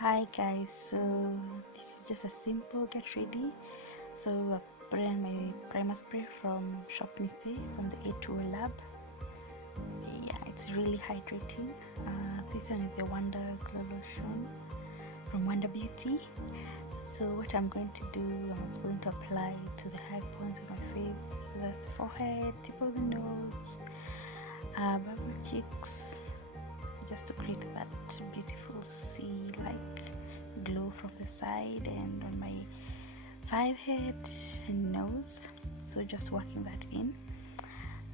Hi guys, so this is just a simple get ready. So I've put in my primer spray from Shopnisse from the A2 lab. Yeah, it's really hydrating. This one is the Wonder Glow Lotion from Wonder Beauty. So what I'm going to do, I'm going to apply to the high points of my face. So that's the forehead, tip of the nose, above my cheeks, just to create that beautiful sea-like glow from the side and on my forehead and nose. So just working that in.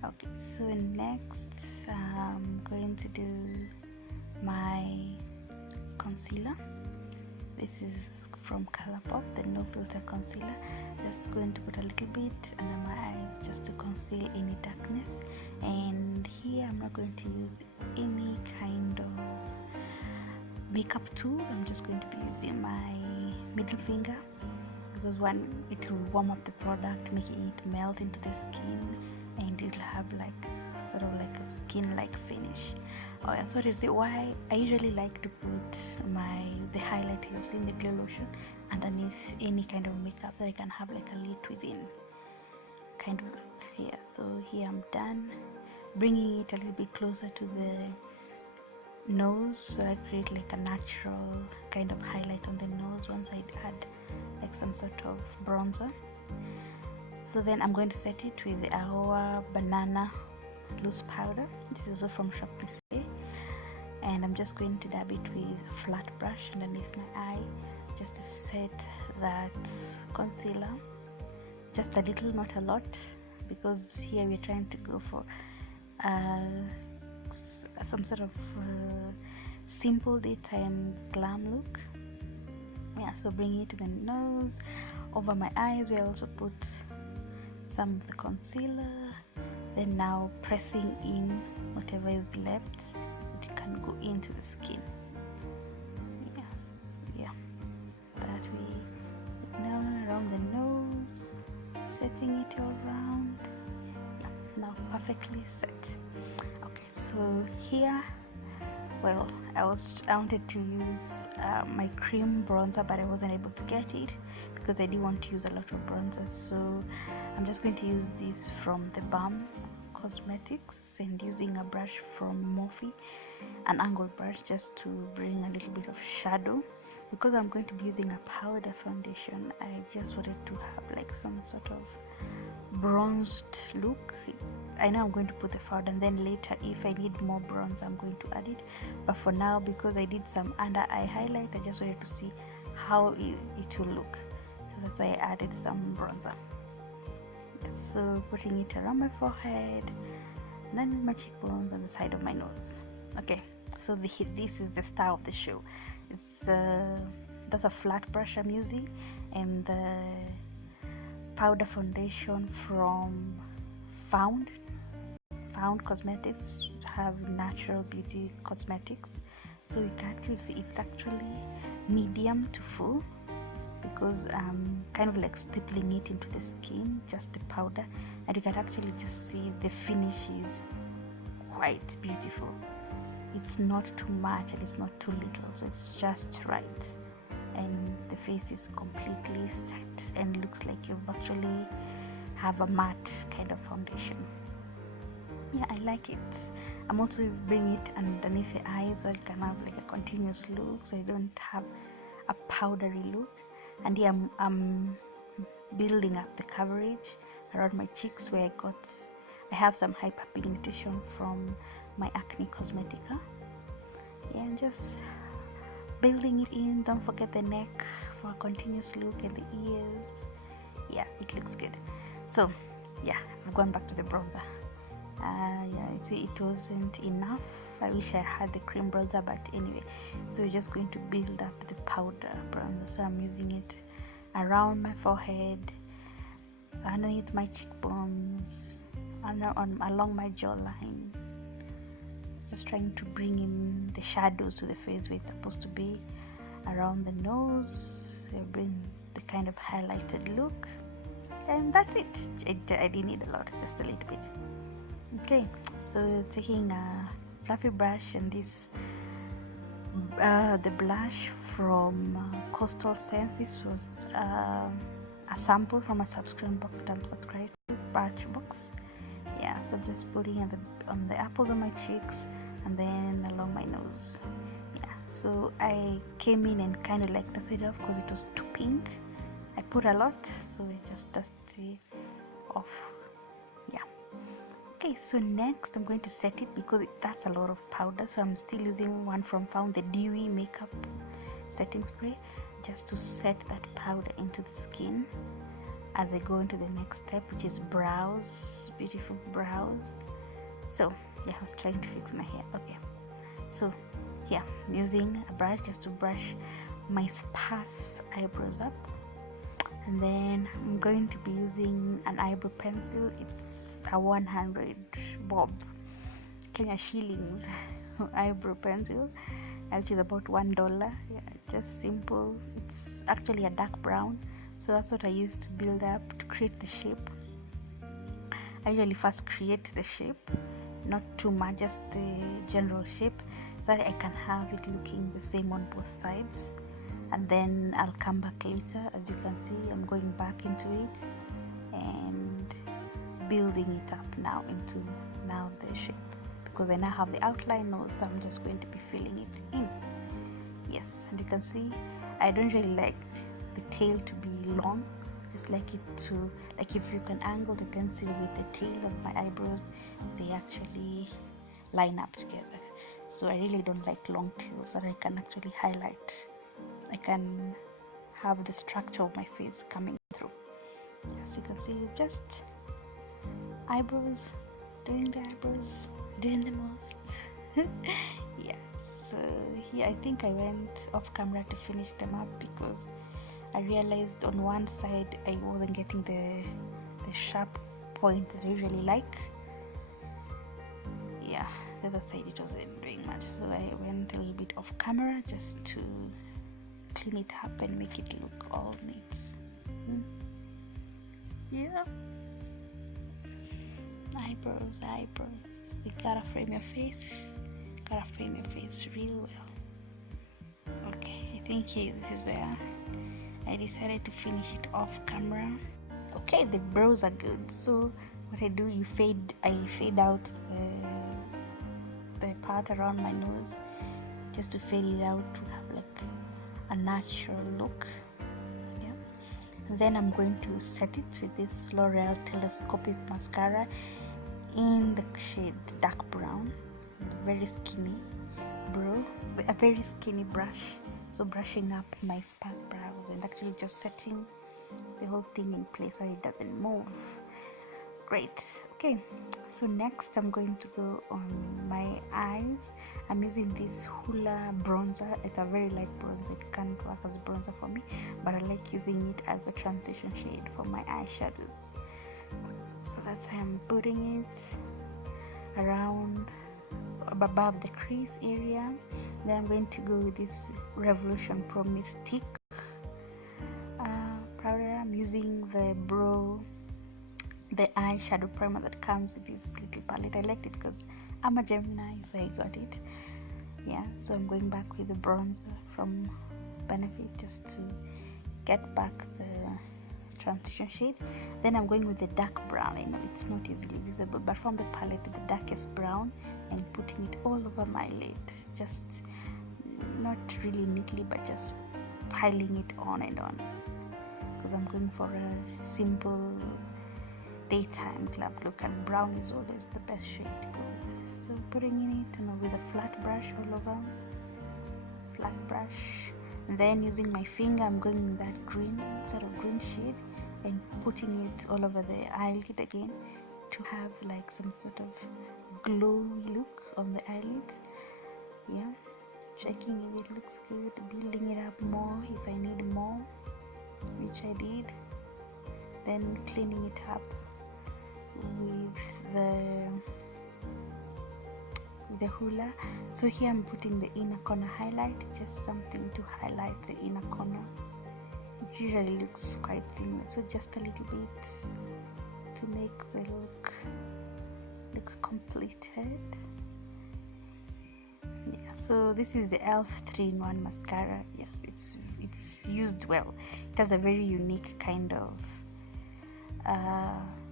Okay, so next I'm going to do my concealer. This is from Colourpop, the no filter concealer. Just going to put a little bit under my eyes just to conceal any darkness. And here I'm not going to use any kind of makeup tool. I'm just going to be using my middle finger, because one, it will warm up the product, making it melt into the skin, and it'll have like sort of like a skin like finish. Oh yeah, sorry to say why I usually like to put the highlight you've seen, the glow lotion, underneath any kind of makeup, so I can have like a lit within kind of look here. So here I'm done, bringing it a little bit closer to the nose, so I create like a natural kind of highlight on the nose once I add like some sort of bronzer. So then I'm going to set it with our banana loose powder. This is all from Shopnisse, and I'm just going to dab it with a flat brush underneath my eye just to set that concealer, just a little, not a lot, because here we're trying to go for some sort of simple daytime glam look. Yeah, so bring it to the nose, over my eyes. We also put some of the concealer, then now pressing in whatever is left, it can go into the skin. Yes, yeah, that way. Now around the nose, setting it all around. Yeah, now perfectly set. Okay, so here, well, I wanted to use my cream bronzer, but I wasn't able to get it because I didn't want to use a lot of bronzer. So I'm just going to use this from the Balm Cosmetics, and using a brush from Morphe, an angled brush, just to bring a little bit of shadow. Because I'm going to be using a powder foundation, I just wanted to have like some sort of bronzed look. I know I'm going to put the powder, and then later if I need more bronze I'm going to add it, but for now, because I did some under eye highlight, I just wanted to see how it will look, so that's why I added some bronzer. Yes, so putting it around my forehead, and then my cheekbones and the side of my nose. Okay, so this is the star of the show. It's that's a flat brush I'm using, and the powder foundation from Found Cosmetics, have natural beauty cosmetics, so you can actually see it's actually medium to full, because I'm kind of like stippling it into the skin, just the powder, and you can actually just see the finish is quite beautiful. It's not too much and it's not too little, so it's just right, and the face is completely set and looks like you've actually have a matte kind of foundation. Yeah, I like it. I'm also bringing it underneath the eyes so I can have like a continuous look, so I don't have a powdery look. And here I'm building up the coverage around my cheeks, where I have some hyperpigmentation from my Acne Cosmetica. Yeah, and just building it in. Don't forget the neck for a continuous look, and the ears. Yeah, it looks good. So yeah, I've gone back to the bronzer. Yeah, you see, it wasn't enough. I wish I had the cream bronzer, but anyway, so we're just going to build up the powder bronzer. So I'm using it around my forehead, underneath my cheekbones, along my jawline, just trying to bring in the shadows to the face where it's supposed to be. Around the nose, I bring the kind of highlighted look, and that's it. I didn't need a lot, just a little bit. Okay, so taking a fluffy brush and this the blush from Coastal Scent. This was a sample from a subscription box that I'm subscribed to, Birchbox. Yeah, so I'm just putting on the apples on my cheeks and then along my nose. Yeah, so I came in and kind of like dusted it off because it was too pink. I put a lot, so I just dusted it off. Yeah. Okay, so next I'm going to set it because that's a lot of powder, so I'm still using one from Found, the Dewy Makeup Setting Spray, just to set that powder into the skin as I go into the next step, which is brows, beautiful brows. So yeah, I was trying to fix my hair. Okay, so yeah, I'm using a brush just to brush my sparse eyebrows up, and then I'm going to be using an eyebrow pencil. It's a 100 bob Kenya shillings eyebrow pencil, which is about $1. Yeah, just simple. It's actually a dark brown, so that's what I use to build up, to create the shape. I usually first create the shape, not too much, just the general shape, so that I can have it looking the same on both sides, and then I'll come back later. As you can see, I'm going back into it and building it up now into the shape, because I now have the outline nose, so I'm just going to be filling it in. Yes, and you can see I don't really like the tail to be long, just like it to, like if you can angle the pencil with the tail of my eyebrows, they actually line up together. So I really don't like long tails, so that I can actually highlight, I can have the structure of my face coming through. As you can see, just eyebrows, doing the eyebrows, doing the most. Yeah, so here I think I went off camera to finish them up because I realized on one side I wasn't getting the sharp point that I usually like. Yeah, the other side it wasn't doing much, so I went a little bit off camera just to clean it up and make it look all neat. Yeah, eyebrows, you gotta frame your face, real well. Okay, I think this is where I decided to finish it off camera. Okay, the brows are good, so what I do, I fade out the part around my nose, just to fade it out to have like a natural look. Yeah, and then I'm going to set it with this L'Oreal telescopic mascara in the shade dark brown, very skinny brow, a very skinny brush, so brushing up my sparse brows and actually just setting the whole thing in place so it doesn't move. Great. Okay, so next I'm going to go on my eyes. I'm using this Hoola bronzer. It's a very light bronzer, it can't work as bronzer for me, but I like using it as a transition shade for my eyeshadows. So that's why I'm putting it around above the crease area. Then I'm going to go with this Revolution Pro Mystique powder. I'm using the eyeshadow primer that comes with this little palette. I liked it because I'm a Gemini, so I got it. Yeah, so I'm going back with the bronzer from Benefit just to get back the transition shade. Then I'm going with the dark brown. I know it's not easily visible, but from the palette, the darkest brown, and putting it all over my lid, just not really neatly, but just piling it on and on, because I'm going for a simple daytime club look, and brown is always the best shade to go with. So putting in it, with a flat brush all over, and then using my finger, I'm going with that green shade and putting it all over the eyelid again to have like some sort of glowy look on the eyelids. Yeah, checking if it looks good, building it up more if I need more, which I did, then cleaning it up with the Hoola. So here I'm putting the inner corner highlight, just something to highlight the inner corner. It usually looks quite thin, so just a little bit to make the look completed. Yeah, so this is the e.l.f. 3-in-1 mascara. Yes, it's used well. It has a very unique kind of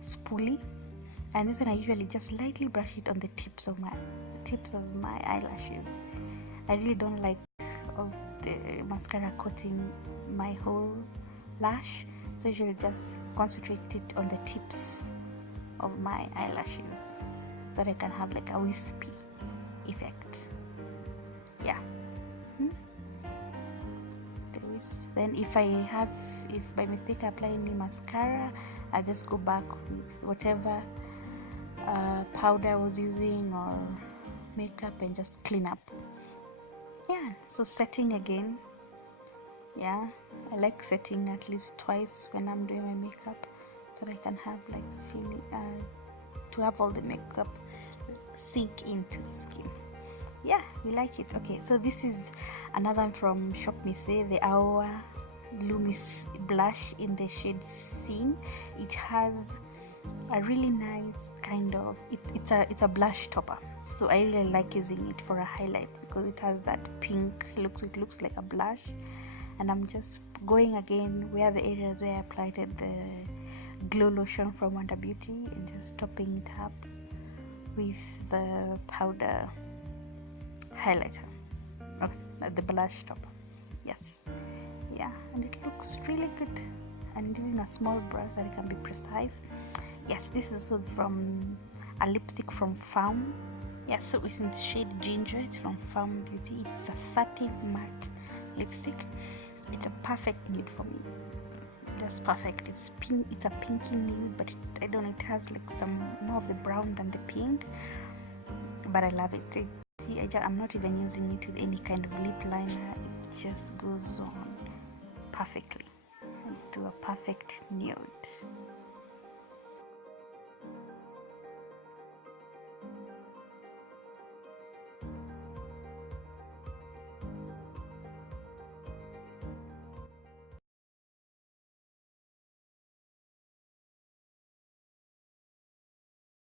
spoolie, and this one I usually just lightly brush it on the tips of my eyelashes. I really don't like of the mascara coating my whole lash, so I usually just concentrate it on the tips of my eyelashes so that I can have like a wispy effect. Yeah. Then if by mistake I apply any mascara, I just go back with whatever powder I was using or makeup and just clean up. Yeah, so setting again. Yeah, I like setting at least twice when I'm doing my makeup so that I can have like feeling to have all the makeup sink into the skin. Yeah, we like it. Okay, so this is another one from Shop Mise, the Aura Loomis blush in the shade Scene. It has a really nice kind of it's a blush topper, so I really like using it for a highlight because it has that pink looks. It looks like a blush, and I'm just going again where the areas where I applied the glow lotion from Wonder Beauty and just topping it up with the powder highlighter, the blush topper. Yes, yeah, and it looks really good, and using a small brush that it can be precise. Yes, this is also from a lipstick from Farm. Yes, so it's in the shade Ginger. It's from Farm Beauty. It's a 30 matte lipstick. It's a perfect nude for me. Just perfect. It's pink. It's a pinky nude, but I don't know. It has like some more of the brown than the pink, but I love it. I'm not even using it with any kind of lip liner. It just goes on perfectly to a perfect nude.